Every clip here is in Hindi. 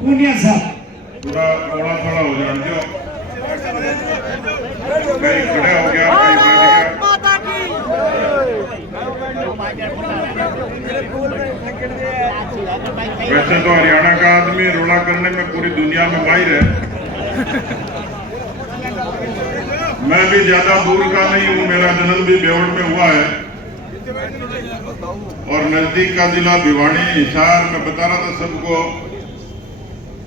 पूनिया साहब थोड़ा थोड़ा थोड़ा हो जान दो, कहीं खड़ा हो गया, कहीं बैठ गया। वैसे तो हरियाणा का आदमी रोला करने में पूरी दुनिया में माहिर है। मैं भी ज्यादा दूर का नहीं हूँ, मेरा जन्म भी बेवड़ में हुआ है और नजदीक का जिला भिवाड़ी हिसार। मैं बता रहा था सबको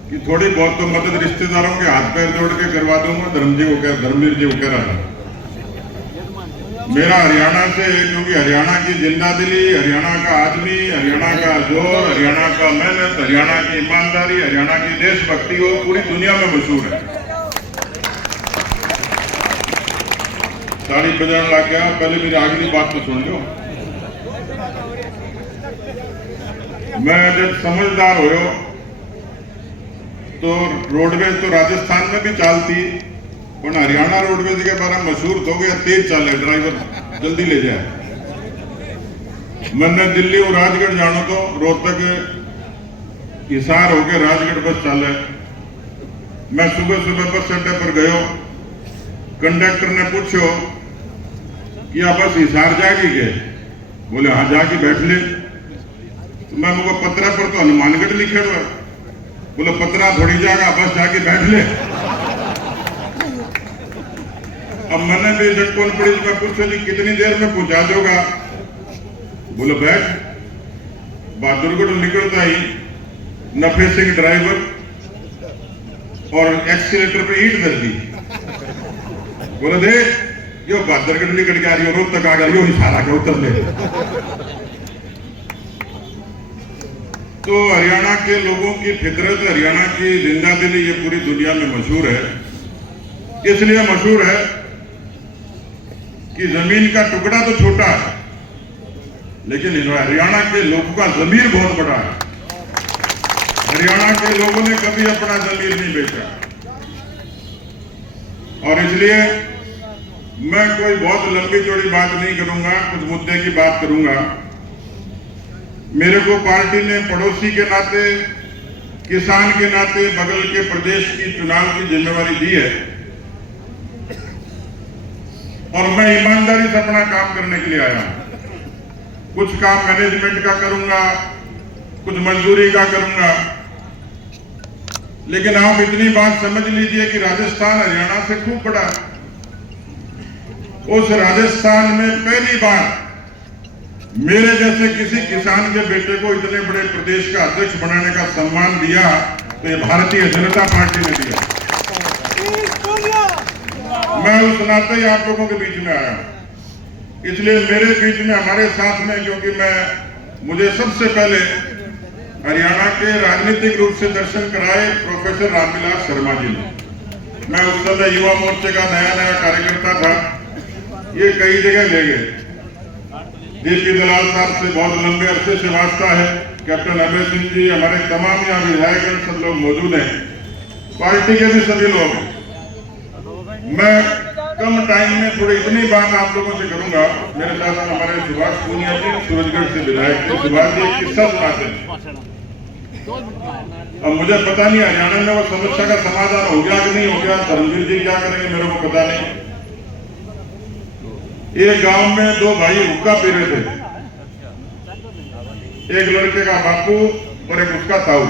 कि थोड़ी बहुत तो मदद रिश्तेदारों के हाथ पैर जोड़ के करवा दूंगा। धर्मवीर जी को कह रहा था मेरा हरियाणा से, क्योंकि हरियाणा की जिंदा दिली, हरियाणा का आदमी, हरियाणा का जोर, हरियाणा का मेहनत, हरियाणा की ईमानदारी, हरियाणा की देशभक्ति वो पूरी दुनिया में मशहूर है। ताड़ी बजाने लग गया, पहले मेरी अगली बात तो सुन लो। मैं जब समझदार हो तो रोडवेज तो राजस्थान में भी चलती, पर हरियाणा रोडवेज के बारे में मशहूर हो गया, तेज चले, ड्राइवर जल्दी ले जाए। मैंने दिल्ली और राजगढ़ जानो तो रोहतक हिसार होके राजगढ़ बस चले। मैं सुबह सुबह बस अड्डे पर गयो, कंडक्टर ने पूछो कि आप बस हिसार जाएगी के? बोले हाँ जाके बैठ ले। तो मैं मुझको पत्रा पर तो हनुमानगढ़ लिखे हुआ है। बोले पत्रा थोड़ी जाएगा, बस जाके बैठ ले। अब मैंने भी झटकोन पड़ी, मैं पूछो जी कितनी देर में पहुंचा दोगा? बोले बैठ। बहादुरगढ़ निकलता ही नफे सिंह ड्राइवर और एक्सीलेटर पे ईंट धर दी। बोले देख यो बहादुरगढ़ निकल के आ रही हो, रोहतक आ गई हो, इशारा के उतर ले। तो हरियाणा के लोगों की फितरत, हरियाणा की जिंदा दिली ये पूरी दुनिया में मशहूर है। इसलिए मशहूर है कि जमीन का टुकड़ा तो छोटा है, लेकिन हरियाणा के लोगों का जमीर बहुत बड़ा है। हरियाणा के लोगों ने कभी अपना जमीर नहीं बेचा। और इसलिए मैं कोई बहुत लंबी चौड़ी बात नहीं करूंगा, कुछ मुद्दे की बात करूंगा। मेरे को पार्टी ने पड़ोसी के नाते, किसान के नाते बगल के प्रदेश की चुनाव की जिम्मेवारी दी है और मैं ईमानदारी से अपना काम करने के लिए आया हूं। कुछ काम मैनेजमेंट का करूंगा, कुछ मजदूरी का करूंगा, लेकिन आप इतनी बात समझ लीजिए कि राजस्थान हरियाणा से खूब बड़ा है। उस राजस्थान में पहली बार मेरे जैसे किसी किसान के बेटे को इतने बड़े प्रदेश का अध्यक्ष बनाने का सम्मान दिया तो ये भारतीय जनता पार्टी ने दिया। मैं उस नाते ही आप लोगों के बीच में आया, इसलिए मेरे बीच में हमारे साथ में, क्योंकि मुझे सबसे पहले हरियाणा के राजनीतिक रूप से दर्शन कराए प्रोफेसर रामविलास शर्मा जी ने। मैं उस समय युवा मोर्चे का नया कार्यकर्ता था, ये कई जगह ले गए। DP दलाल साहब से बहुत लंबे अरसे से वास्ता है, कैप्टन अभय सिंह जी, हमारे तमाम यहाँ विधायक सब लोग मौजूद हैं, पार्टी के भी सभी लोग हैं। मैं कम टाइम में थोड़ी इतनी बात आप लोगों से करूंगा। मेरे साथ हमारे सुभाष पूनिया जी सूरजगढ़ से विधायक थे। सुभाष जी एक किस्सा सुनाते हैं। अब मुझे पता नहीं हरियाणा में वो समस्या का समाधान हो गया कि नहीं हो गया, धर्मवीर जी क्या करेंगे मेरे को पता नहीं। एक गांव में दो भाई हुक्का पी रहे थे, एक लड़के का बापू और एक उसका ताऊ।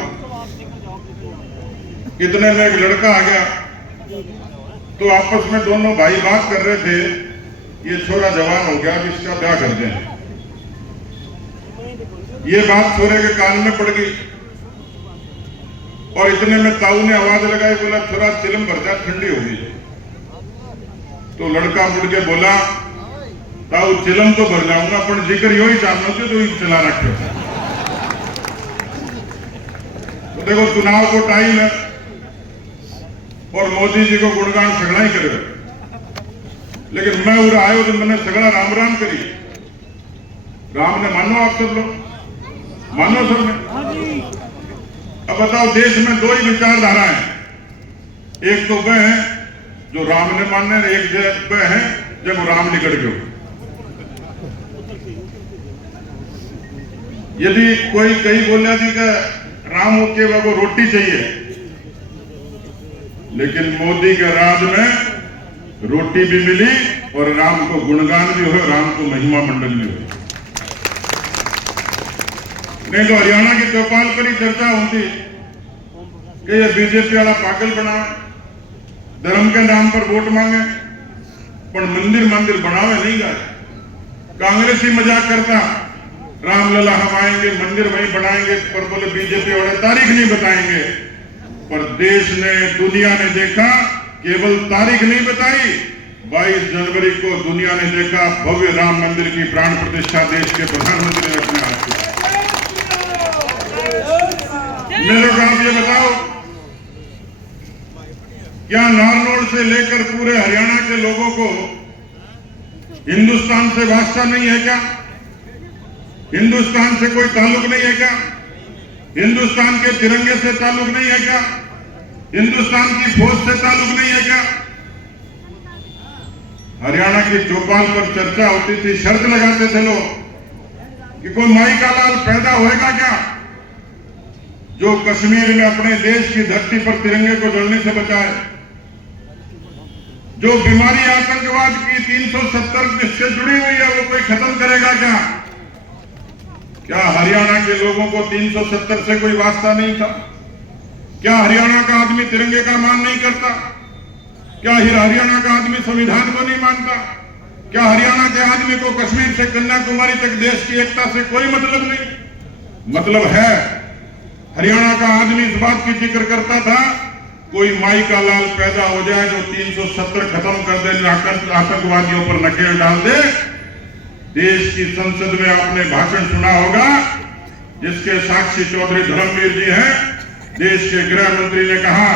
इतने में एक लड़का आ गया, तो आपस में दोनों भाई बात कर रहे थे, ये छोरा जवान हो गया, अब इसका ब्याह कर दें। ये बात छोरे के कान में पड़ गई और इतने में ताऊ ने आवाज लगाई, बोला छोरा चिलम भर जा, ठंडी होगी। तो लड़का मुड़ के बोला, ताऊ चिलम तो भर जाऊंगा, पर जिक्र यो ही जानना चाहिए तो ही चला रखे। तो देखो चुनाव को टाइम है और मोदी जी को गुणगान सगड़ा ही करे, लेकिन मैं उधर आयो तो मैंने सगड़ा राम राम करी। राम ने मानो, आप सब लोग मानो सब ने। अब बताओ, देश में दो ही विचारधारा है, एक तो वह है जो राम ने माने, एक वह है जब राम निकल गए। यदि कोई कई बोलिया जी का रामों के वो रोटी चाहिए, लेकिन मोदी के राज में रोटी भी मिली और राम को गुणगान भी हुए, राम को महिमा मंडल भी हुई। नहीं तो हरियाणा की चौपाल पर ही चर्चा होती कि ये बीजेपी वाला पागल बना, धर्म के नाम पर वोट मांगे, पर मंदिर बनावे नहीं गए। कांग्रेस ही मजाक करता, रामलला हम आएंगे, मंदिर वहीं बनाएंगे, पर बोले बीजेपी वाले तारीख नहीं बताएंगे। पर देश ने, दुनिया ने देखा, केवल तारीख नहीं बताई, 22 जनवरी को दुनिया ने देखा भव्य राम मंदिर की प्राण प्रतिष्ठा देश के प्रधानमंत्री ने अपने हाथ किया। मेरे को आप ये बताओ, क्या नारनौल से लेकर पूरे हरियाणा के लोगों को हिंदुस्तान से वास्ता नहीं है क्या? हिंदुस्तान से कोई ताल्लुक नहीं है क्या? हिंदुस्तान के तिरंगे से ताल्लुक नहीं है क्या? हिंदुस्तान की फौज से ताल्लुक नहीं है क्या? हरियाणा की चौपाल पर चर्चा होती थी, शर्त लगाते थे लोग कि कोई माई का लाल पैदा होएगा क्या जो कश्मीर में अपने देश की धरती पर तिरंगे को जलने से बचाए, जो बीमारी आतंकवाद की 370 से जुड़ी हुई है वो कोई खत्म करेगा क्या? क्या हरियाणा के लोगों को 370 से कोई वास्ता नहीं था? क्या हरियाणा का आदमी तिरंगे का मान नहीं करता? क्या हरियाणा का आदमी संविधान को नहीं मानता? क्या हरियाणा के आदमी को कश्मीर से कन्याकुमारी तक देश की एकता से कोई मतलब नहीं? मतलब है। हरियाणा का आदमी इस बात की जिक्र करता था कोई माई का लाल पैदा हो जाए जो 370 खत्म कर दे, आतंकवादियों पर नकेल डाल दे। देश की संसद में आपने भाषण सुना होगा जिसके साक्षी चौधरी धर्मवीर जी हैं। देश के गृह मंत्री ने कहा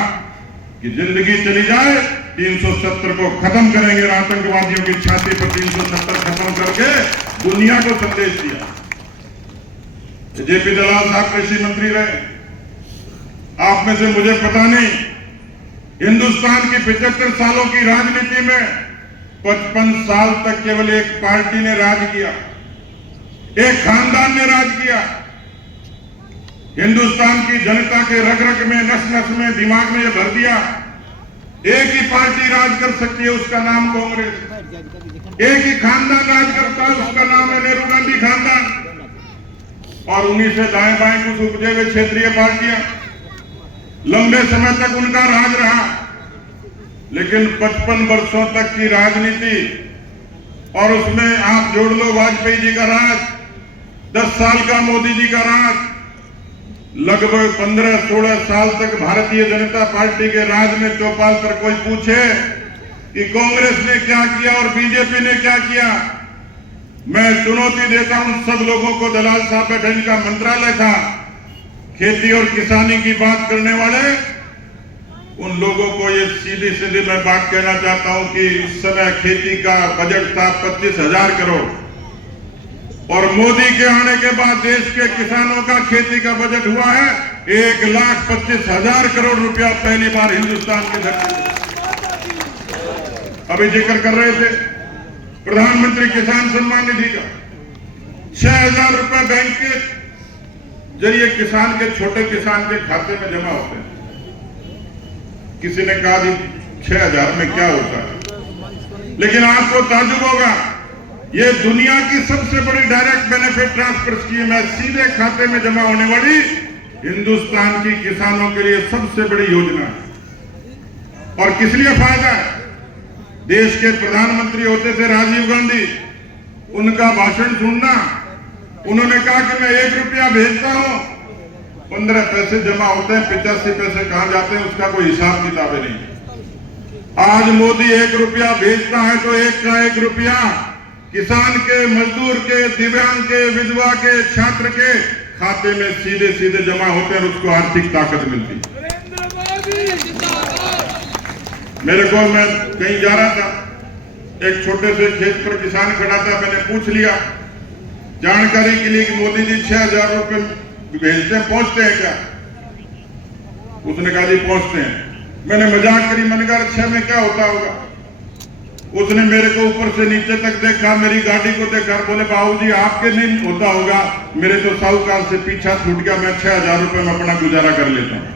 कि जिंदगी चली जाए 370 को खत्म करेंगे, आतंकवादियों की छाती पर 370 खत्म करके दुनिया को संदेश दिया। जेपी दलाल साहब कृषि मंत्री रहे, आप में से मुझे पता नहीं, हिंदुस्तान की 75 सालों की राजनीति में 55 साल तक केवल एक पार्टी ने राज किया, एक खानदान ने राज किया। हिंदुस्तान की जनता के रग रग में, नस नस में, दिमाग में यह भर दिया एक ही पार्टी राज कर सकती है, उसका नाम कांग्रेस। एक ही खानदान राज करता है, उसका नाम है नेहरू गांधी खानदान। और उन्हीं से दाएं बाएं कुछ उपजे हुए क्षेत्रीय पार्टियां, लंबे समय तक उनका राज रहा। लेकिन 55 वर्षों तक की राजनीति और उसमें आप जोड़ लो वाजपेयी जी का राज, 10 साल का मोदी जी का राज, लगभग 15-16 साल तक भारतीय जनता पार्टी के राज में चौपाल पर कोई पूछे कि कांग्रेस ने क्या किया और बीजेपी ने क्या किया, मैं चुनौती देता हूं सब लोगों को। दलाल साहब बैठे, इनका मंत्रालय था, खेती और किसानी की बात करने वाले, उन लोगों को ये सीधी सीधी मैं बात कहना चाहता हूं कि इस समय खेती का बजट था 25,000 करोड़ और मोदी के आने के बाद देश के किसानों का खेती का बजट हुआ है 1,25,000 करोड़ रुपया, पहली बार हिंदुस्तान की धरती पर। अभी जिक्र कर रहे थे प्रधानमंत्री किसान सम्मान निधि का, 6,000 रुपए बैंक के जरिए किसान के, छोटे किसान के खाते में जमा होते हैं। किसी ने कहा जी 6,000 में क्या होता है, लेकिन आपको ताजुब होगा ये दुनिया की सबसे बड़ी डायरेक्ट बेनिफिट ट्रांसफर स्कीम है, सीधे खाते में जमा होने वाली, हिंदुस्तान की किसानों के लिए सबसे बड़ी योजना है। और किस लिए फायदा है? देश के प्रधानमंत्री होते थे राजीव गांधी, उनका भाषण सुनना, उन्होंने कहा कि मैं 1 रुपया भेजता हूं, 15 पैसे जमा होते हैं, 85 पैसे कहां जाते हैं उसका कोई हिसाब किताब नहीं। आज मोदी 1 रुपया भेजता है तो 1 का 1 रुपया किसान के, मजदूर के, दिव्यांग के, विधवा के, छात्र के खाते में सीधे सीधे जमा होते हैं और उसको आर्थिक ताकत मिलती है। मेरे को, मैं कहीं जा रहा था, एक छोटे से खेत पर किसान खड़ा था, मैंने पूछ लिया जानकारी के लिए कि मोदी जी 6,000 रुपए भेजते हैं, पहुंचते हैं क्या? उसने कहा जी पहुंचते हैं। मैंने मजाक करी, मैंने कहा 6 में क्या होता होगा? उसने मेरे को ऊपर से नीचे तक देखा, मेरी गाड़ी को देखा, बोले बाबूजी आपके नहीं होता होगा, मेरे तो साहूकार से पीछा छूट गया, मैं 6,000 रुपए में अपना गुजारा कर लेता हूं।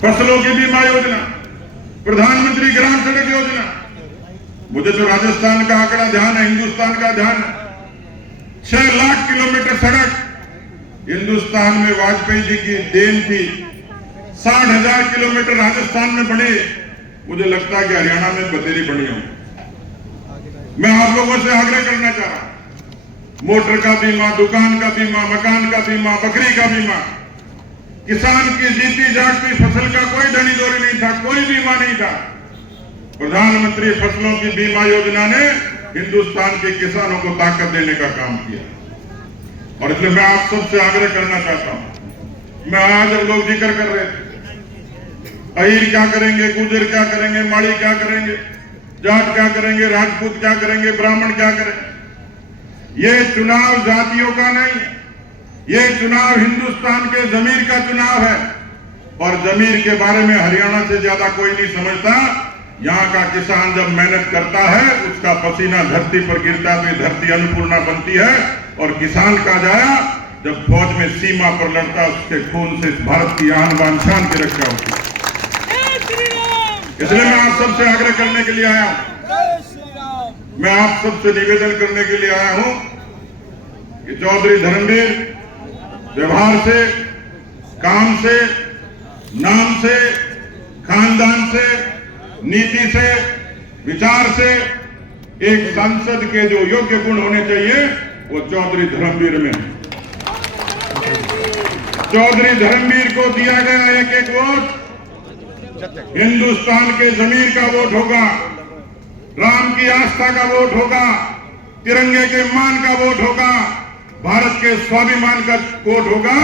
फसलों की बीमा योजना, प्रधानमंत्री ग्राम सड़क योजना, मुझे तो राजस्थान का आंकड़ा ध्यान है, हिंदुस्तान का ध्यान है। 6 लाख किलोमीटर सड़क हिंदुस्तान में वाजपेयी जी की देन थी। 60,000 किलोमीटर राजस्थान में बने, मुझे लगता है कि हरियाणा में बतेरी बनी हो। मैं आप लोगों से आग्रह करना चाह रहा हूं, मोटर का बीमा, दुकान का बीमा, मकान का बीमा, बकरी का बीमा, किसान की जीती जागती फसल का कोई धनी दौरी नहीं था, कोई बीमा नहीं था। प्रधानमंत्री फसलों की बीमा योजना ने हिंदुस्तान के किसानों को ताकत देने का काम किया। और इसलिए मैं आप सबसे आग्रह करना चाहता हूं, मैं आज हम लोग जिक्र कर रहे थे, अहीर क्या करेंगे, गुजर क्या करेंगे, माड़ी क्या करेंगे, जाट क्या करेंगे, राजपूत क्या करेंगे, ब्राह्मण क्या करेंगे। ये चुनाव जातियों का नहीं, ये चुनाव हिंदुस्तान के जमीर का चुनाव है। और जमीर के बारे में हरियाणा से ज्यादा कोई नहीं समझता। यहाँ का किसान जब मेहनत करता है, उसका पसीना धरती पर गिरता है तो धरती अन्नपूर्णा बनती है। और किसान का जाया जब फौज में सीमा पर लड़ता, उसके खून से भारत की आन बान शान की रक्षा होती है। इसलिए मैं आप सबसे आग्रह करने के लिए आया हूं, मैं आप सबसे निवेदन करने के लिए आया हूं कि चौधरी धर्मवीर व्यवहार से, काम से, नाम से, खानदान से, नीति से, विचार से एक सांसद के जो योग्य गुण होने चाहिए वो चौधरी धर्मवीर में। चौधरी धर्मवीर को दिया गया एक वोट हिंदुस्तान के जमीर का वोट होगा, राम की आस्था का वोट होगा, तिरंगे के मान का वोट होगा, भारत के स्वाभिमान का वोट होगा।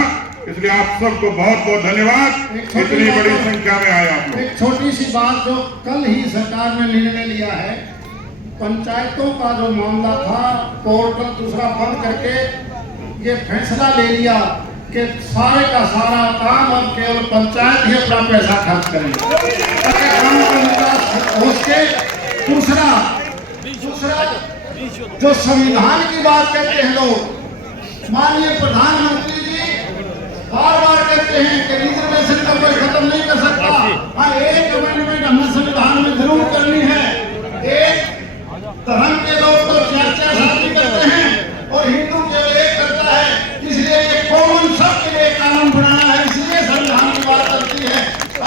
इसलिए आप सबको बहुत बहुत धन्यवाद, इतनी बड़ी संख्या में आए आप लोग। एक छोटी सी बात जो कल ही सरकार ने निर्णय लिया है, पंचायतों का जो मामला था, पोर्टल दूसरा बंद करके ये फैसला ले लिया कि सारे का सारा काम अब केवल पंचायत ही अपना पैसा खर्च करेंगे। काम का विकास हो सके। दूसरा जो संविधान की बात करते हैं लोग, माननीय प्रधानमंत्री जी बार बार कहते हैं कि रिजर्वेशन का कोई खत्म नहीं कर सकता। हाँ, एक अमेंडमेंट हमें संविधान में जरूर करनी है। एक धर्म के लोग तो 4-4 शादी करते हैं और हिंदू केवल एक करता है, इसलिए एक कॉमन सबके लिए कानून बनाना है। इसलिए संविधान की बात करती है,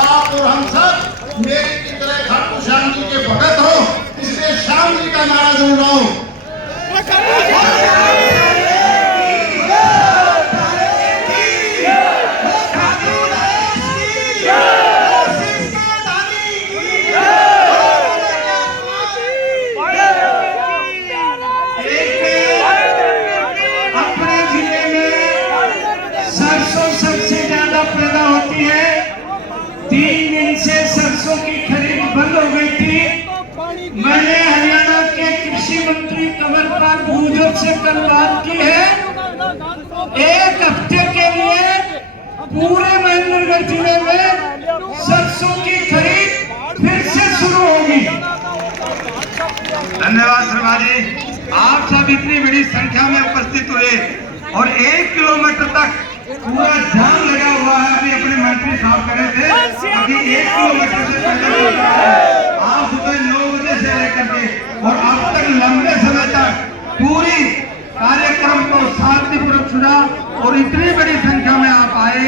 आप और हम सब मेरी की तरह खाटू श्याम जी के भगत हो, इसलिए श्याम जी का नारा जरूर हो। पैदा होती है। 3 दिन से सरसों की खरीद बंद हो गई थी। मैंने हरियाणा के कृषि मंत्री कंवरपाल गुर्जर से कल बात की है। 1 हफ्ते के लिए पूरे महेंद्रगढ़ जिले में सरसों की खरीद फिर से शुरू होगी। धन्यवाद शर्मा जी, आप सब इतनी बड़ी संख्या में उपस्थित हुए और 1 किलोमीटर तक पूरा जाम लगा हुआ है। अभी अपने मंत्री साहब कर रहे थे, अभी 1 किलोमीटर से पहले आप सुबह 9 बजे से लेकर के और अब तक लंबे समय तक पूरी कार्यक्रम को शांतिपूर्वक चुना और इतनी बड़ी संख्या में आप आए,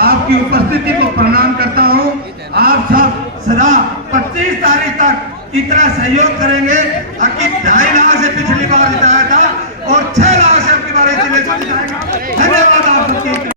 आपकी उपस्थिति को प्रणाम करता हूँ। आप सब सदा 25 तारीख तक इतना सहयोग करेंगे ताकि 2.5 लाख से पिछली बार जिताया था और 6 लाख से अपनी बार जिताएगा। धन्यवाद आप सबकी।